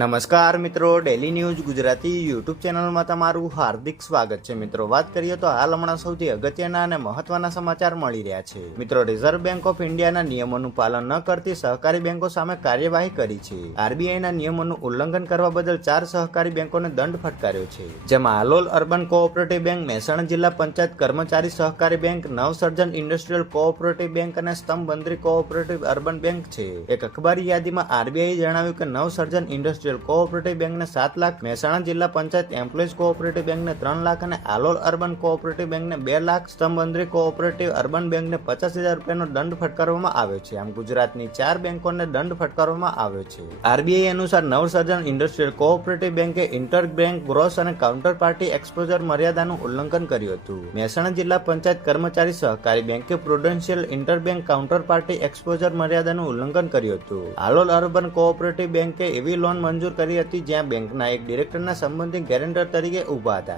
નમસ્કાર મિત્રો, daily news Gujarati YouTube ચેનલમાં તમારું હાર્દિક સ્વાગત છે. મિત્રો, વાત કરીએ તો હાલ હમણાં સૌથી અગત્યના અને મહત્વના સમાચાર મળી રહ્યા છે. મિત્રો, રિઝર્વ બેંક ઓફ ઇન્ડિયાના નિયમોનું પાલન ન કરતી સહકારી બેંકો સામે કાર્યવાહી કરી છે. આરબીઆઈના નિયમોનું ઉલ્લંઘન કરવા બદલ 4 સહકારી બેંકોને દંડ ફટકાર્યો છે, જેમાં Halol urban cooperative bank, Mehsana જિલ્લા પંચાયત કર્મચારી સહકારી બેંક, નવસર્જન ઇન્ડસ્ટ્રીયલ કોઓપરેટિવ બેંક અને સ્તંભબંધરી કોઓપરેટિવ અર્બન બેંક છે. એક અખબારી યાદીમાં આરબીઆઈએ જણાવ્યું કે નવસર્જન ઇન્ડસ્ટ્રીયલ કોઓપરેટિવ બેંકને 7 લાખ, મહેસાણા જિલ્લા પંચાયત એમ્પ્લોઈઝ કોઓપરેટિવ બેંકને 3 લાખ અને હાલોલ અર્બન કોઓપરેટિવ બેંકને 2 લાખ, સ્તંભબંધરી કોઓપરેટિવ અર્બન બેંકને 50,000 રૂપિયાનો દંડ ફટકારવામાં આવ્યો છે. આમ ગુજરાતની 4 બેંકોને દંડ ફટકારવામાં આવ્યો છે. આરબીઆઈ અનુસાર નવસર્જન ઇન્ડસ્ટ્રીયલ કોઓપરેટિવ બેંકે ઇન્ટર બેંક ગ્રોસ અને કાઉન્ટર પાર્ટી એક્સપોઝર મર્યાદાનું ઉલ્લંઘન કર્યું હતું. મહેસાણા જિલ્લા પંચાયત કર્મચારી સહકારી બેંકે prudential interbank counter party exposure મર્યાદાનું ઉલ્લંઘન કર્યું હતું. હાલોલ અર્બન કોઓપરેટિવ બેંકે એવી લોન મંજૂર કરી હતી જ્યાં બેંકના એક ડિરેક્ટરના સંબંધી ગેરેન્ટર તરીકે ઉભા હતા.